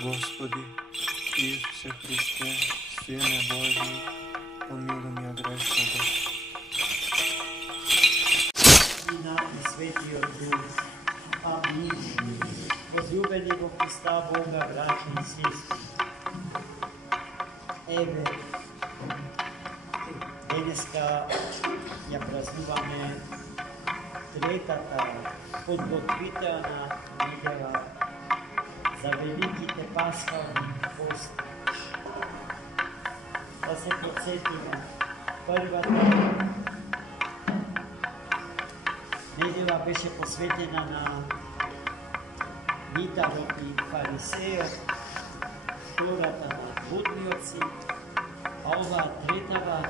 Господи, Исусе Христе, Сине Божий, помилуй меня грешного. Сина и Светиот Дух. Амин. Возлюбени во Христа Бога, браќа и сестри. Еве, денеска ја празнуваме третата подготвителна недела за великите пасхални пости. Да се подсетиме, првата недела беше посветена на Митарот и Фарисеот, втората на Будниоци, а оваа третава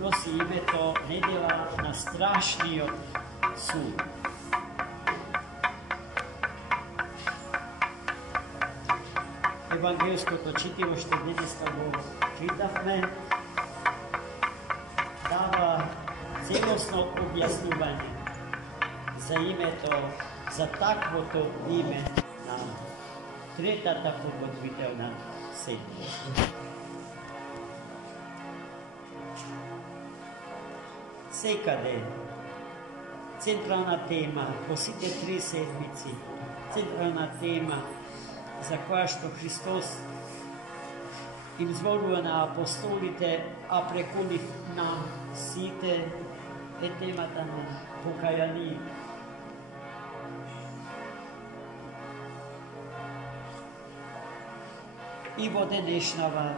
носи името недела на страшниот суд. Евангелското читиво што денеска го читавме дава целосно објаснување за името, за таквото име на третата подготвителна седмица. Секаде централна тема во сите три седмици, централна тема за која што Христос им зборува на апостолите, а преку нив на сите е темата на покаяние. И во денешнава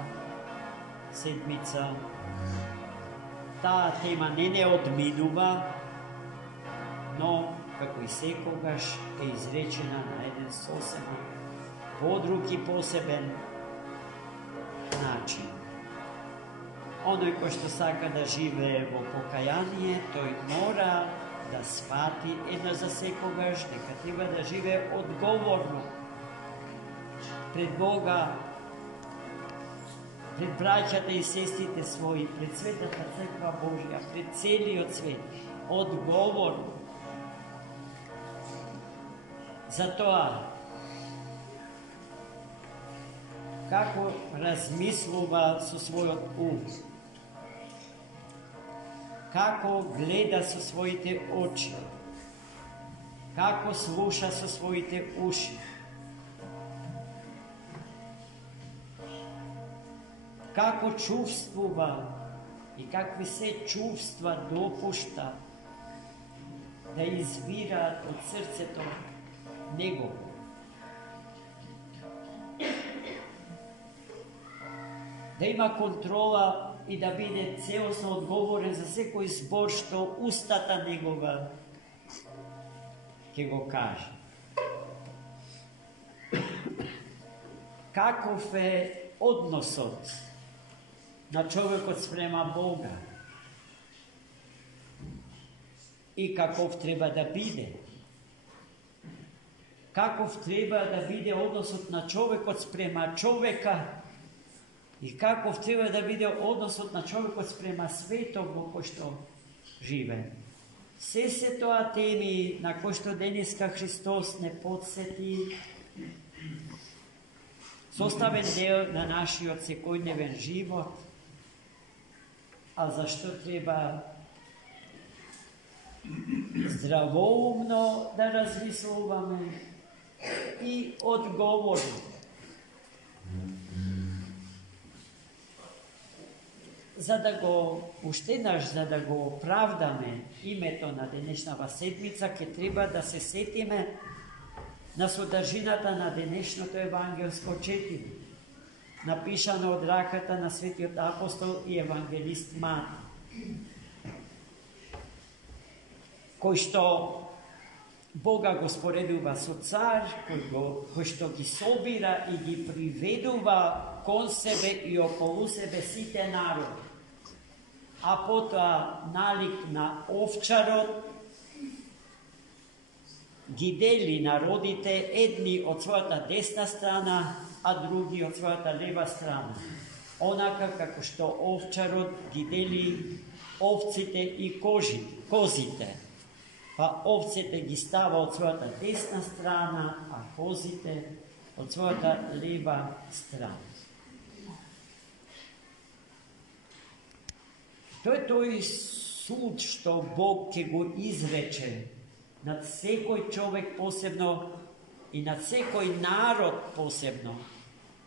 седмица таа тема не одминува, но како и секогаш е изречена на еден сосема подруг и посебен начин. Оној кој што сака да живее во покаяние, тој мора да свати едно за секогаш дека треба да живее одговорно пред Бога, пред браќата и сестрите своји, пред Светата Црква Божја, пред целиот свет, одговорно. Затоа, како размислува со својот ум, како гледа со своите очи, како слуша со своите уши, како чувствува и какви се чувства допушта да извираат од срцето негово. Да има контрола и да биде целосно одговорен за секој збор што устата негова ќе го каже. Каков е односот на човекот спрема Бога и каков треба да биде? Каков треба да биде односот на човекот спрема човека и каков треба да биде односот на човекот спрема светот во кој што живе. Се тоа теми на кои што денеска Христос не подсети, составен дел на нашиот секојдневен живот, а зашто треба здравоумно да размислуваме и одговорно. За да го за да го оправдаме името на денешнава седмица, ќе треба да се сетиме на содржината на денешното евангелско четење, напишано од раката на светиот апостол и евангелист Мати, кој што Бога го споредува со цар, кој што ги собира и ги приведува кон себе и околу себе сите народи. А потоа налик на овчарот ги дели народите, едни од својата десна страна, а други од својата лева страна. Онака како што овчарот ги дели овците и козите. Па овците ги става од својата десна страна, а козите od својата лева страна. Тој суд што Бог ќе го изрече над секој човек посебно и над секој народ посебно,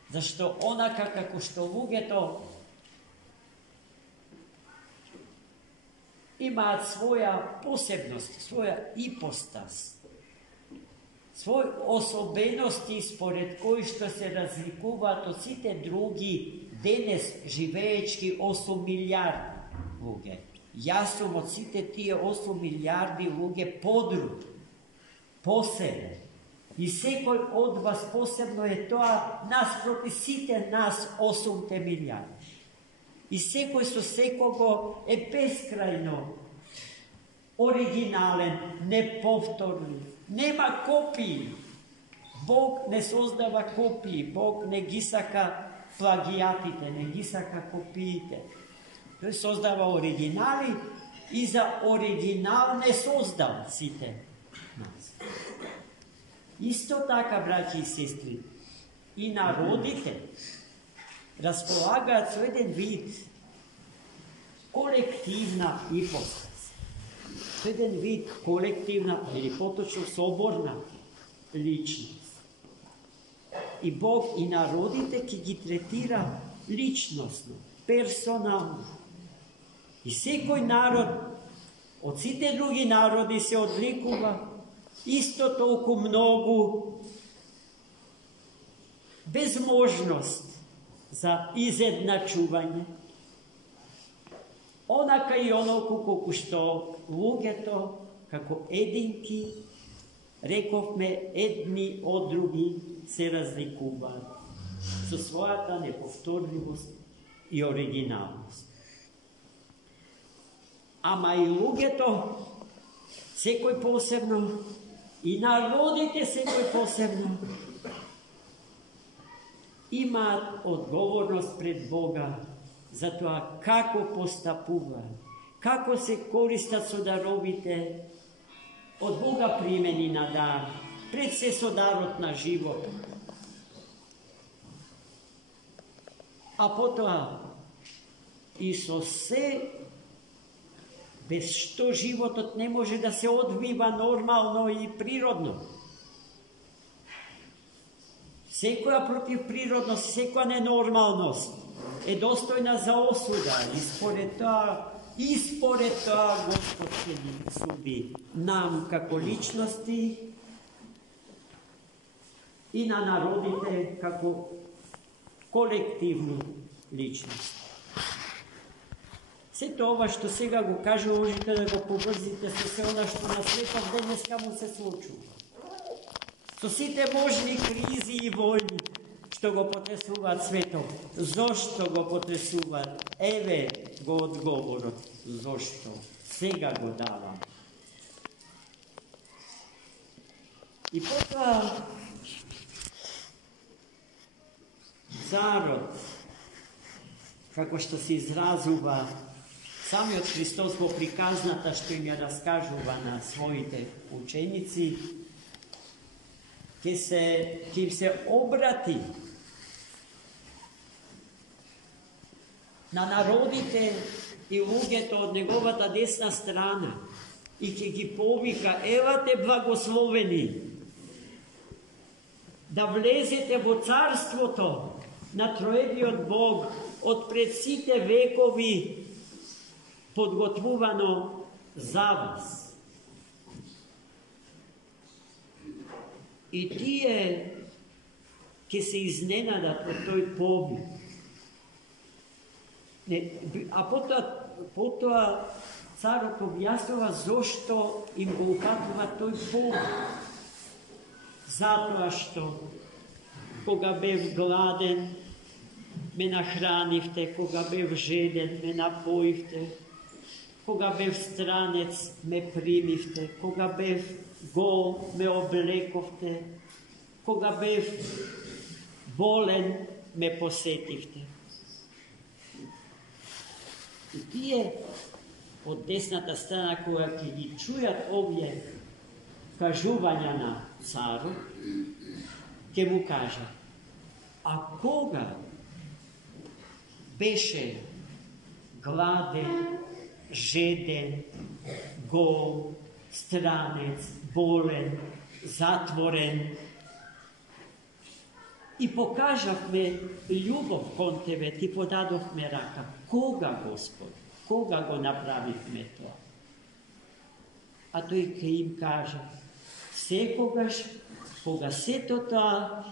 зашто онака како што луѓето имаат своја посебност, своја ипостас, свој особености според кои што се разликуваат од сите други денес живеечки 8 милиарди луѓе. Јас сум од сите тие 8 милиарди луѓе подруг, посебен. И секој од вас посебно е тоа наспроти сите нас 8 милиарди. И секој со секого е бескрајно оригинален, неповторлив. Нема копии. Бог не создава копии. Бог не ги сака плагиатите, не ги сака копиите. Тој создава оригинали и за оригинал не создал сите нас. Исто така, браќи и сестри, и народите располагаат со еден вид колективна ипостас, со еден вид колективна или поточно соборна личност. И Бог и народите ќе ги третира личносно, персонално. И секој народ од сите други народи се одликува исто толку многу безможност за изедначување. Онака и онолку колку што луѓето како единки, рековме, едни од други се разликуваат со својата неповторливост и оригиналност. Ама и луѓето, секој посебно, и народите секој посебно, имаат одговорност пред Бога за тоа како постапуваат, како се користат со даровите од Бога примени на дар, пред се со дарот на живот. А потоа и со се без што животот не може да се одвива нормално и природно. Секоја противприродност, секоја ненормалност е достојна за осуда и според тоа Господ ќе ни суди нам како личности и на народите како колективни личности. Сето ова што сега го кажу, можете да го побрзите со се она што на светот денеска му се случува. Со сите можни кризи и војни што го потресуваат светот. Зошто го потресуваат? Еве го одговорот. Зошто? Сега го давам. И потоа царот, како што се изразува самиот Христос во приказната што им ја раскажува на своите ученици, ќе им се обрати на народите и луѓето од неговата десна страна и ќе ги повика: евате благословени да влезете во царството на троедниот Бог од пред сите векови подготвувано за вас. И тие ќе се изненадат од тој повик. А потоа царот објаснува зошто им го упатува тој повик. Затоа што кога бев гладен, ме нахранивте, кога бев жеден, ме напоивте, кога бев странец, ме примивте, кога бев гол, ме облековте, кога бев болен, ме посетивте. И тие од десната страна, кога ќе ги чујат овие кажувања на царот, ке му кажа, а кога беше гладен, жеден, гол, странец, болен, затворен, и покажавме љубов кон Тебе, Ти подадохме рака. Кога, Господ? Кога го направивме тоа? А тој ке им кажа, секогаш, кога сето тоа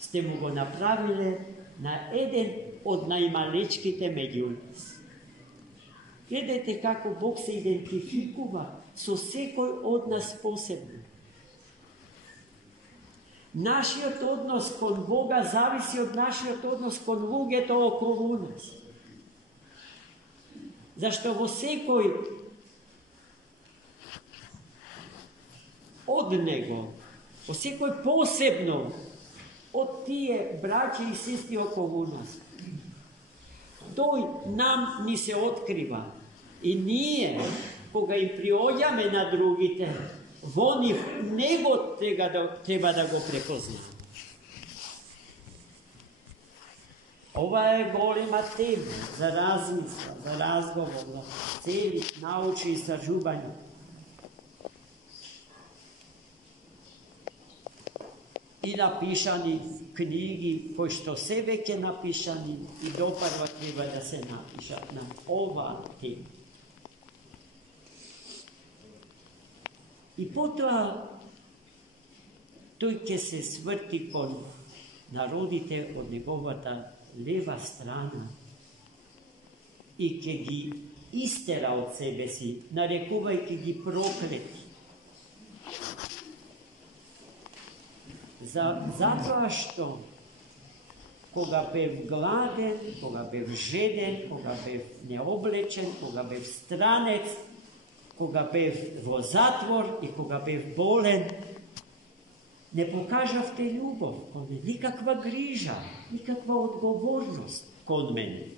сте му го направиле на еден од најмалечките меѓу нас. Гледайте како Бог се идентификува со секој од нас посебно. Нашиот однос кон Бога зависи од нашиот однос кон луѓето околу нас. Зашто во секој од него, во секој посебно од тие браќи и сестри околу нас, тој нам ни се открива. И ние, кога им приоѓаме на другите, во нив него треба да го препознаме. Ова е голема тема за размисла, за разговор, за цели научни истражувања. И напишани книги, кои што се веќе напишани и допарва треба да се напишат на ова тема. И потоа тој ќе се сврти кон народите од неговата лева страна и ќе ги истера од себе си, нарекувајќи ги проклети. Затоа што кога бев гладен, кога бев жеден, кога бев необлечен, кога бев странец, кога бев во затвор и кога бев болен, не покажавте љубов кон мене, никаква грижа, никаква одговорност кон мене.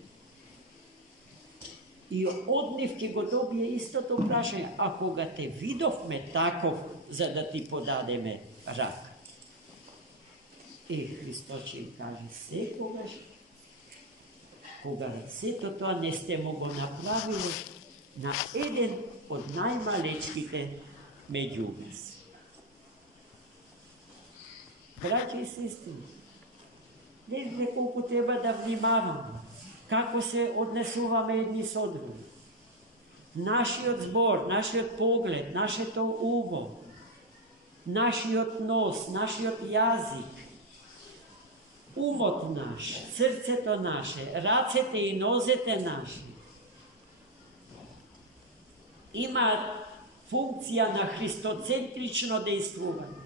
И од нив ќе го добие истото прашање, а кога те видовме таков, за да ти подадеме рака. Христос ќе им каже, секогаш, кога сето тоа не сте му го направили на еден од најмалечките меѓу нас. Браќи и сестри, гледате колку треба да внимаваме, како се однесуваме едни со други. Нашиот збор, нашиот поглед, нашето уво, нашиот нос, нашиот јазик, умот наш, срцето наше, рацете и нозете наши имаат функција на христоцентрично дејствување.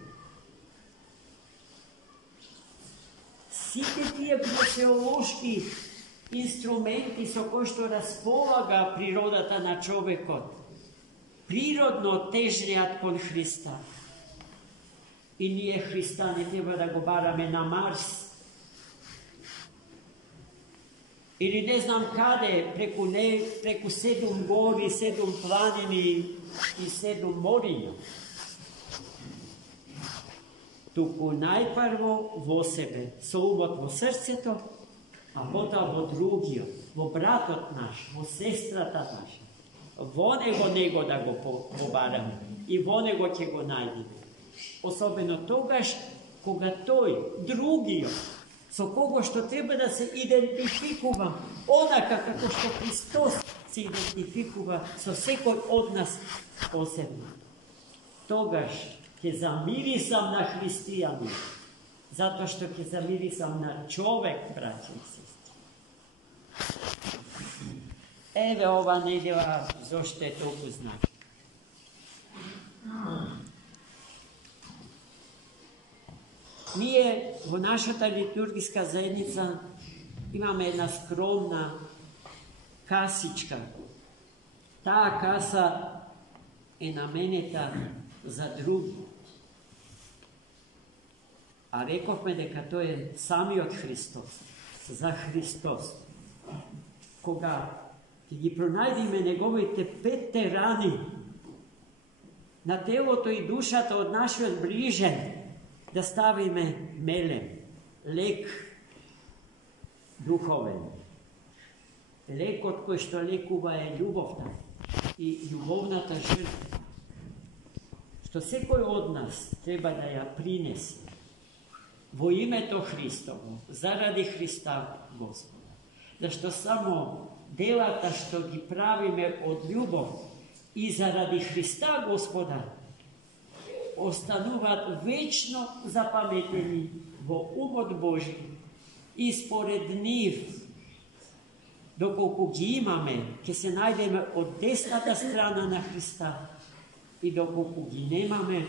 Сите тие гносеолошки инструменти со кои што располага природата на човекот, природно тежнеат кон Христа. И ние Христа не треба да го бараме на Марс, или не знам каде, преку 7 гори, 7 планини и 7 мориња. Туку најпрво во себе, со умот во срцето, а потоа во другиот, во братот наш, во сестрата наша. Во него да го побараме и во него ќе го најдеме. Особено тогаш, кога тој, другиот, со кого што треба да се идентификува, онака како што Христос се идентификува со секој од нас посебно. Тогаш ќе замирисам на христијани, затоа што ќе замирисам на човек, браќи и сестри. Еве ова недела зошто е толку значи. Ние во нашата литургиска заедница имаме една скромна касичка. Таа каса е наменета за други. А рековме дека тој е самиот Христос, за Христос. Кога ќе ги пронајдеме неговите 5 рани на телото и душата од нашиот ближен, да ставиме мелем, лек духовен. Лекот кој што лекува е љубовта и љубовната жртва, што секој од нас треба да ја принесе во името Христово, заради Христа Господа. Зашто само делата што ги правиме од љубов и заради Христа Господа остануваат вечно запаметени во умот Божи и според нив, доколку ги имаме, ќе се најдеме од десната страна на Христа и доколку ги немаме,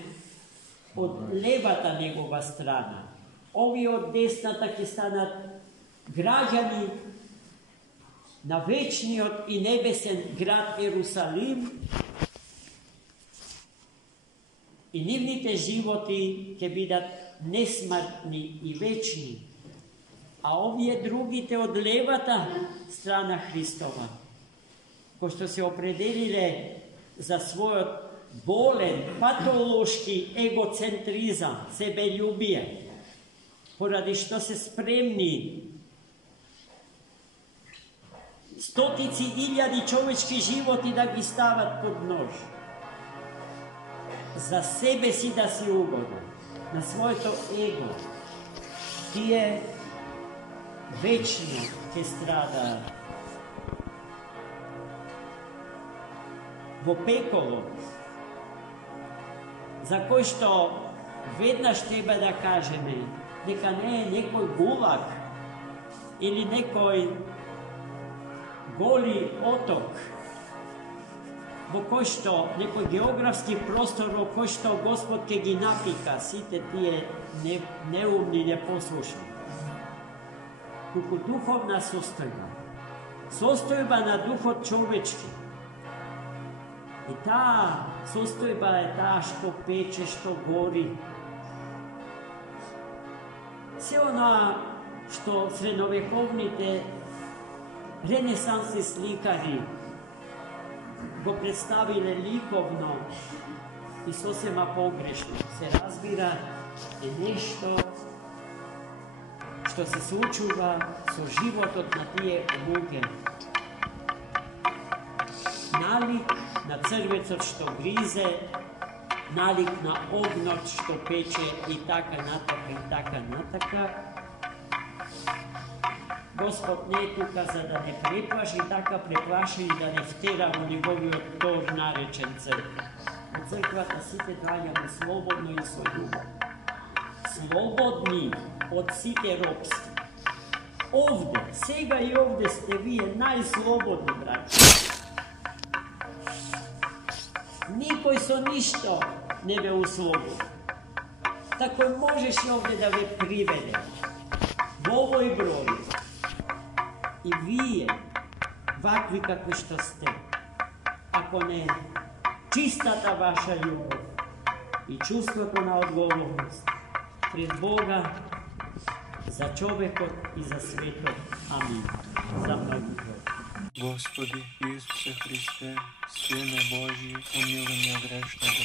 од левата негова страна. Овие од десната ќе станат граѓани на вечниот и небесен град Ерусалим и нивните животи ќе бидат несмртни и вечни. А овие другите од левата страна Христова, кои што се определиле за својот болен, патолошки егоцентризам, себељубие, поради што се спремни стотици илјади човечки животи да ги стават под нож, за себе си да си угоден, на своето его, тие вечно ќе страдаат во пеколот, за кој што веднаш треба да кажеме дека не е некој гулаг или некој голи оток, во кој што некој географски простор во кој што Господ ќе ги напика сите тие неумни, непослушни. Туку духовна состојба на духот човечки. И таа состојба е таа што пече, што гори. Се она што средновековните ренесансни сликари го представиле ликовно и сосема погрешно, се разбира, е нешто што се случува со животот на тие луѓе. Налик на црвецот што гризе, налик на огнот што пече и така натака. Господ не е тука за да не преплаши, така преплаши и да не втера во неговиот тор наречен црква. Во црквата сите доаѓаме слободно и со љубов. Слободни од сите робства. Овде, сега и овде сте вие најслободни, браќа. Никој со ништо не ве услободи. Тако можеш и овде да ве приведе во овој број. И вие, вакви какви што сте, ако не чистата ваша љубов и чувството на одговорност пред Бога, за човекот и за светот. Амин. За многу Господи Исусе Христе, Сине Божи, помилуй меня грешного.